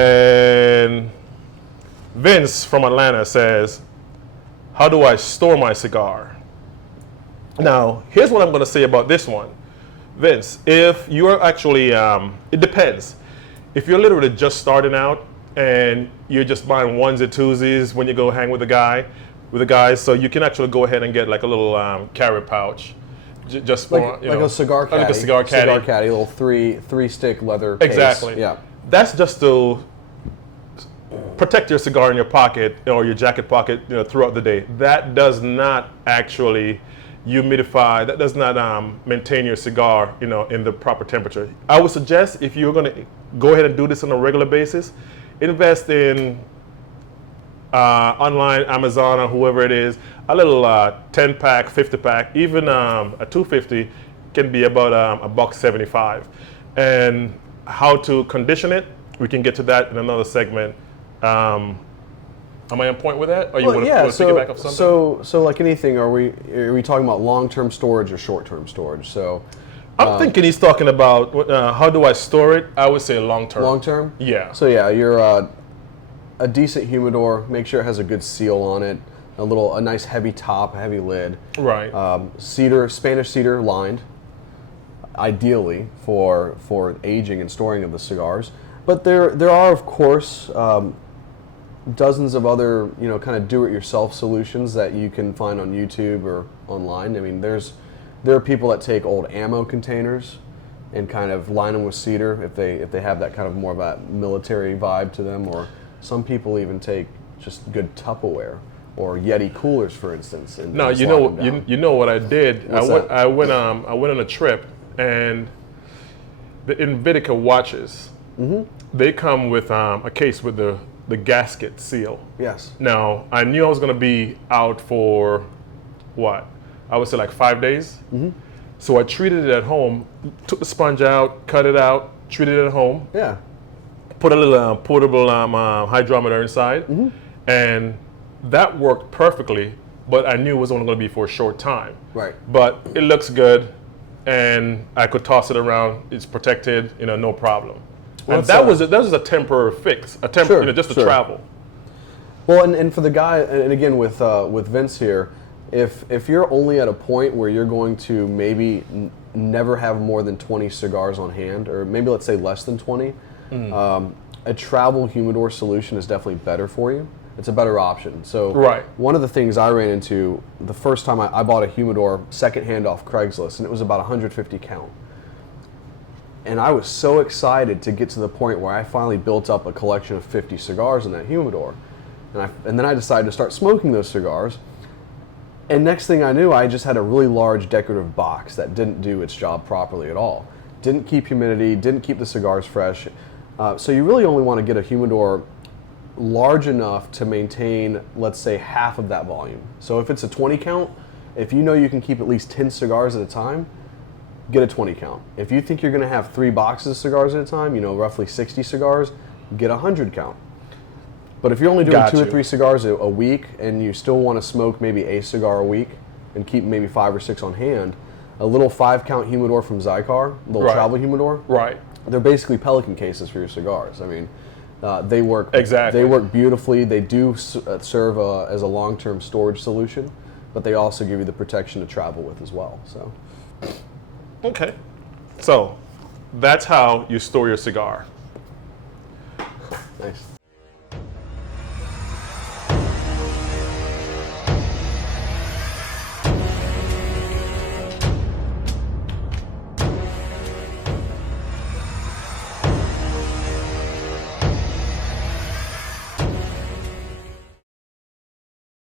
And Vince from Atlanta says, how do I store my cigar? Now, here's what I'm going to say about this one. Vince, if you're actually, it depends. If you're literally just starting out and you're just buying onesie twosies when you go hang with the guys, so you can actually go ahead and get like a little carry pouch, just for like a cigar caddy. like a cigar caddy. Cigar caddy, a little three stick leather case. Exactly. Yeah. That's just to protect your cigar in your pocket or your jacket pocket, throughout the day. That does not actually humidify. That does not maintain your cigar, in the proper temperature. I would suggest if you're going to go ahead and do this on a regular basis, invest in online, Amazon or whoever it is, a little 10-pack, 50-pack, even a 250 can be about $1.75. And how to condition it, we can get to that in another segment. Am I on point with that? Or you want to piggyback off something? So like anything, are we talking about long-term storage or short-term storage? So I'm thinking he's talking about how do I store it? I would say long-term. Long-term? Yeah. So yeah, you're a decent humidor. Make sure it has a good seal on it, a nice heavy top, a heavy lid. Right. Spanish cedar lined, ideally for aging and storing of the cigars. But there are of course dozens of other kind of do-it-yourself solutions that you can find on YouTube or online. I mean, there are people that take old ammo containers and kind of line them with cedar if they have that kind of more of that military vibe to them, or some people even take just good Tupperware or Yeti coolers, for instance. And no, you know what I did? I went on a trip, and the Invitica watches. Mm-hmm. They come with a case with the gasket seal. Yes. Now, I knew I was going to be out for, what? I would say like 5 days. Mm-hmm. So I treated it at home, took the sponge out, cut it out, treated it at home. Yeah. Put a little portable hydrometer inside. Mm-hmm. And that worked perfectly, but I knew it was only going to be for a short time. Right. But it looks good, and I could toss it around. It's protected, no problem. Well, and that was a temporary fix, just to travel. Well, and for the guy, and again with Vince here, if you're only at a point where you're going to maybe never have more than 20 cigars on hand, or maybe let's say less than 20, a travel humidor solution is definitely better for you. It's a better option. So right. One of the things I ran into the first time I bought a humidor secondhand off Craigslist, and it was about 150 count. And I was so excited to get to the point where I finally built up a collection of 50 cigars in that humidor. And then I decided to start smoking those cigars. And next thing I knew, I just had a really large decorative box that didn't do its job properly at all. Didn't keep humidity, didn't keep the cigars fresh. So you really only want to get a humidor large enough to maintain, let's say, half of that volume. So if it's a 20 count, if you know you can keep at least 10 cigars at a time, get a 20 count. If you think you're going to have 3 boxes of cigars at a time, roughly 60 cigars, get a 100 count. But if you're only doing 2 or 3 cigars a week and you still want to smoke maybe a cigar a week and keep maybe 5 or 6 on hand, a little 5 count humidor from Cigar, a little travel humidor, right? They're basically Pelican cases for your cigars. I mean, they work exactly. They work beautifully. They do serve as a long-term storage solution, but they also give you the protection to travel with as well. So. Okay, so that's how you store your cigar. Nice.